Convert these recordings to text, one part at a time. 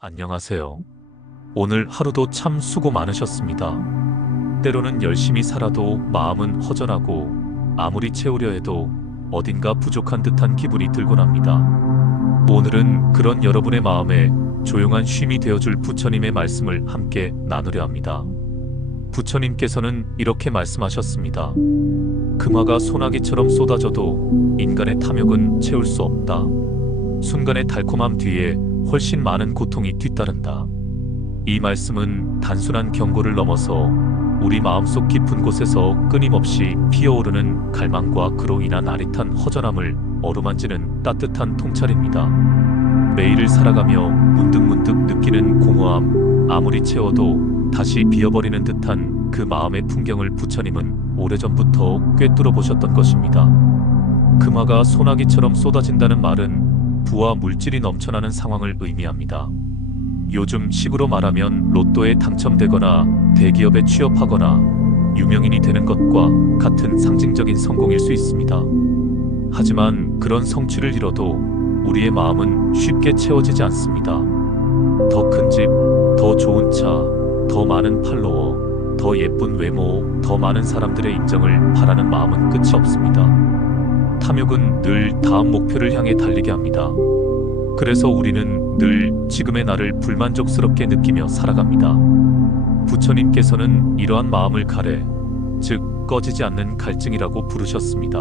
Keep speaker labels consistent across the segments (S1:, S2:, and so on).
S1: 안녕하세요. 오늘 하루도 참 수고 많으셨습니다. 때로는 열심히 살아도 마음은 허전하고 아무리 채우려 해도 어딘가 부족한 듯한 기분이 들곤 합니다. 오늘은 그런 여러분의 마음에 조용한 쉼이 되어줄 부처님의 말씀을 함께 나누려 합니다. 부처님께서는 이렇게 말씀하셨습니다. 금화가 소나기처럼 쏟아져도 인간의 탐욕은 채울 수 없다. 순간의 달콤함 뒤에 훨씬 많은 고통이 뒤따른다. 이 말씀은 단순한 경고를 넘어서 우리 마음속 깊은 곳에서 끊임없이 피어오르는 갈망과 그로 인한 아릿한 허전함을 어루만지는 따뜻한 통찰입니다. 매일을 살아가며 문득문득 느끼는 공허함, 아무리 채워도 다시 비어버리는 듯한 그 마음의 풍경을 부처님은 오래전부터 꿰뚫어 보셨던 것입니다. 금화가 소나기처럼 쏟아진다는 말은 부와 물질이 넘쳐나는 상황을 의미합니다. 요즘 식으로 말하면 로또에 당첨되거나 대기업에 취업하거나 유명인이 되는 것과 같은 상징적인 성공일 수 있습니다. 하지만 그런 성취를 이뤄도 우리의 마음은 쉽게 채워지지 않습니다. 더 큰 집, 더 좋은 차, 더 많은 팔로워, 더 예쁜 외모, 더 많은 사람들의 인정을 바라는 마음은 끝이 없습니다. 탐욕은 늘 다음 목표를 향해 달리게 합니다. 그래서 우리는 늘 지금의 나를 불만족스럽게 느끼며 살아갑니다. 부처님께서는 이러한 마음을 가래, 즉 꺼지지 않는 갈증이라고 부르셨습니다.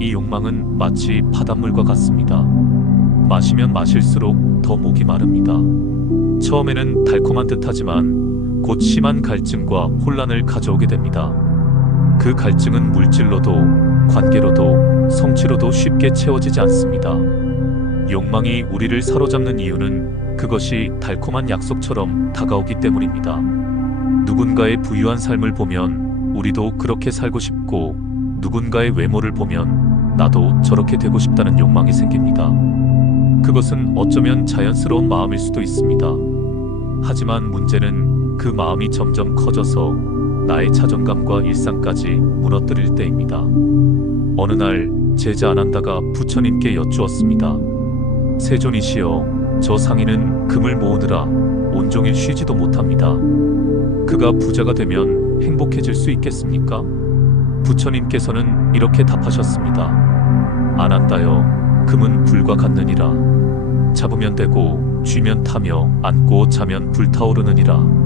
S1: 이 욕망은 마치 바닷물과 같습니다. 마시면 마실수록 더 목이 마릅니다. 처음에는 달콤한 듯하지만 곧 심한 갈증과 혼란을 가져오게 됩니다. 그 갈증은 물질로도 관계로도 성취로도 쉽게 채워지지 않습니다. 욕망이 우리를 사로잡는 이유는 그것이 달콤한 약속처럼 다가오기 때문입니다. 누군가의 부유한 삶을 보면 우리도 그렇게 살고 싶고 누군가의 외모를 보면 나도 저렇게 되고 싶다는 욕망이 생깁니다. 그것은 어쩌면 자연스러운 마음일 수도 있습니다. 하지만 문제는 그 마음이 점점 커져서 나의 자존감과 일상까지 무너뜨릴 때입니다. 어느 날 제자 아난다가 부처님께 여쭈었습니다. 세존이시여, 저 상인은 금을 모으느라 온종일 쉬지도 못합니다. 그가 부자가 되면 행복해질 수 있겠습니까? 부처님께서는 이렇게 답하셨습니다. 아난다여, 금은 불과 같느니라. 잡으면 되고, 쥐면 타며, 앉고 자면 불타오르느니라.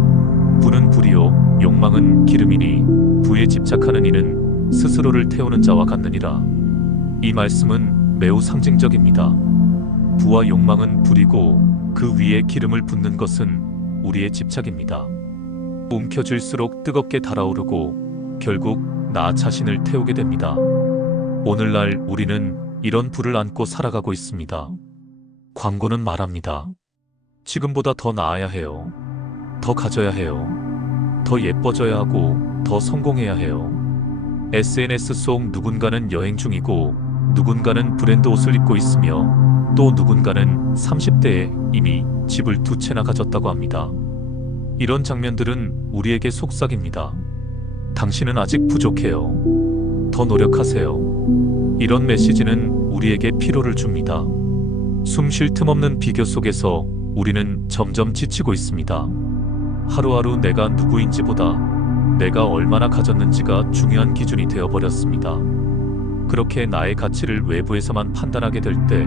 S1: 부는 불이요, 욕망은 기름이니, 부에 집착하는 이는 스스로를 태우는 자와 같느니라. 이 말씀은 매우 상징적입니다. 부와 욕망은 불이고 그 위에 기름을 붓는 것은 우리의 집착입니다. 움켜쥘수록 뜨겁게 달아오르고 결국 나 자신을 태우게 됩니다. 오늘날 우리는 이런 불을 안고 살아가고 있습니다. 광고는 말합니다. 지금보다 더 나아야 해요. 더 가져야 해요. 더 예뻐져야 하고 더 성공해야 해요. SNS 속 누군가는 여행 중이고 누군가는 브랜드 옷을 입고 있으며 또 누군가는 30대에 이미 집을 두 채나 가졌다고 합니다. 이런 장면들은 우리에게 속삭입니다. 당신은 아직 부족해요. 더 노력하세요. 이런 메시지는 우리에게 피로를 줍니다. 숨 쉴 틈 없는 비교 속에서 우리는 점점 지치고 있습니다. 하루하루 내가 누구인지보다 내가 얼마나 가졌는지가 중요한 기준이 되어버렸습니다. 그렇게 나의 가치를 외부에서만 판단하게 될 때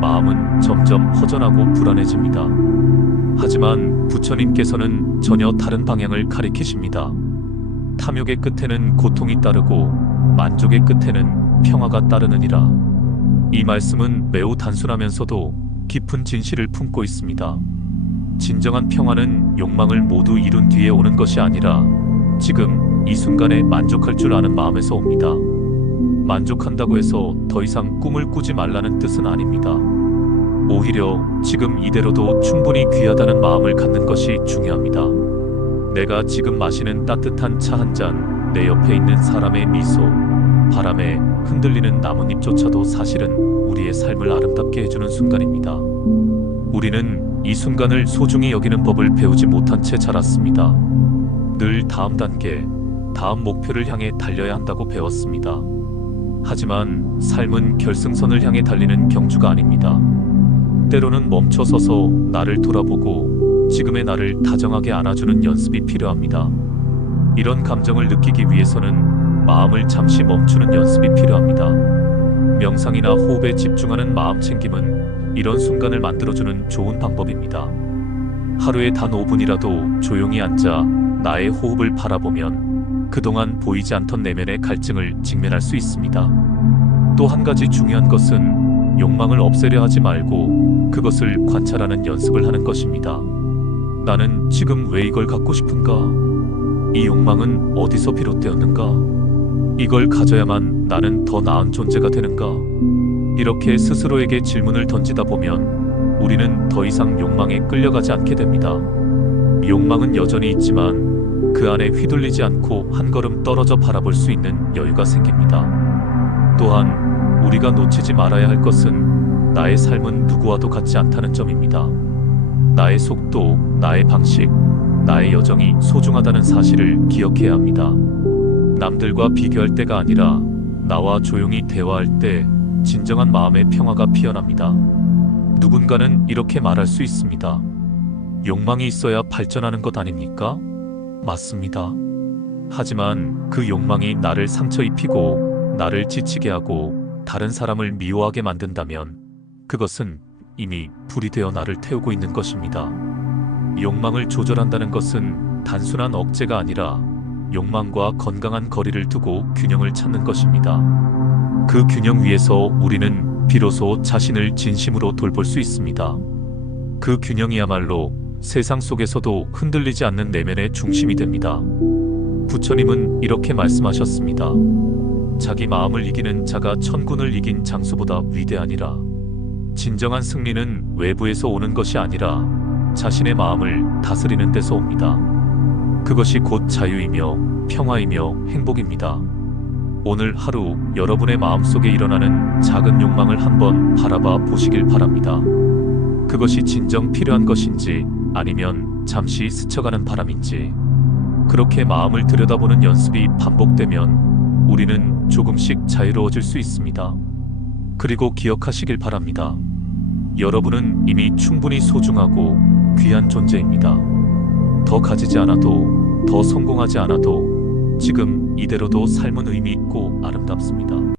S1: 마음은 점점 허전하고 불안해집니다. 하지만 부처님께서는 전혀 다른 방향을 가리키십니다. 탐욕의 끝에는 고통이 따르고 만족의 끝에는 평화가 따르느니라. 이 말씀은 매우 단순하면서도 깊은 진실을 품고 있습니다. 진정한 평화는 욕망을 모두 이룬 뒤에 오는 것이 아니라 지금 이 순간에 만족할 줄 아는 마음에서 옵니다. 만족한다고 해서 더 이상 꿈을 꾸지 말라는 뜻은 아닙니다. 오히려 지금 이대로도 충분히 귀하다는 마음을 갖는 것이 중요합니다. 내가 지금 마시는 따뜻한 차 한 잔, 내 옆에 있는 사람의 미소, 바람에 흔들리는 나뭇잎조차도 사실은 우리의 삶을 아름답게 해주는 순간입니다. 우리는 이 순간을 소중히 여기는 법을 배우지 못한 채 자랐습니다. 늘 다음 단계, 다음 목표를 향해 달려야 한다고 배웠습니다. 하지만 삶은 결승선을 향해 달리는 경주가 아닙니다. 때로는 멈춰서서 나를 돌아보고 지금의 나를 다정하게 안아주는 연습이 필요합니다. 이런 감정을 느끼기 위해서는 마음을 잠시 멈추는 연습이 필요합니다. 명상이나 호흡에 집중하는 마음 챙김은 이런 순간을 만들어주는 좋은 방법입니다. 하루에 단 5분이라도 조용히 앉아 나의 호흡을 바라보면 그동안 보이지 않던 내면의 갈증을 직면할 수 있습니다. 또 한 가지 중요한 것은 욕망을 없애려 하지 말고 그것을 관찰하는 연습을 하는 것입니다. 나는 지금 왜 이걸 갖고 싶은가? 이 욕망은 어디서 비롯되었는가? 이걸 가져야만 나는 더 나은 존재가 되는가? 이렇게 스스로에게 질문을 던지다 보면 우리는 더 이상 욕망에 끌려가지 않게 됩니다. 욕망은 여전히 있지만 그 안에 휘둘리지 않고 한 걸음 떨어져 바라볼 수 있는 여유가 생깁니다. 또한 우리가 놓치지 말아야 할 것은 나의 삶은 누구와도 같지 않다는 점입니다. 나의 속도, 나의 방식, 나의 여정이 소중하다는 사실을 기억해야 합니다. 남들과 비교할 때가 아니라 나와 조용히 대화할 때 진정한 마음의 평화가 피어납니다. 누군가는 이렇게 말할 수 있습니다. 욕망이 있어야 발전하는 것 아닙니까? 맞습니다. 하지만 그 욕망이 나를 상처 입히고 나를 지치게 하고 다른 사람을 미워하게 만든다면 그것은 이미 불이 되어 나를 태우고 있는 것입니다. 욕망을 조절한다는 것은 단순한 억제가 아니라 욕망과 건강한 거리를 두고 균형을 찾는 것입니다. 그 균형 위에서 우리는 비로소 자신을 진심으로 돌볼 수 있습니다. 그 균형이야말로 세상 속에서도 흔들리지 않는 내면의 중심이 됩니다. 부처님은 이렇게 말씀하셨습니다. 자기 마음을 이기는 자가 천군을 이긴 장수보다 위대하니라. 진정한 승리는 외부에서 오는 것이 아니라 자신의 마음을 다스리는 데서 옵니다. 그것이 곧 자유이며 평화이며 행복입니다. 오늘 하루 여러분의 마음속에 일어나는 작은 욕망을 한번 바라봐 보시길 바랍니다. 그것이 진정 필요한 것인지 아니면 잠시 스쳐가는 바람인지 그렇게 마음을 들여다보는 연습이 반복되면 우리는 조금씩 자유로워질 수 있습니다. 그리고 기억하시길 바랍니다. 여러분은 이미 충분히 소중하고 귀한 존재입니다. 더 가지지 않아도, 더 성공하지 않아도 지금 이대로도 삶은 의미 있고 아름답습니다.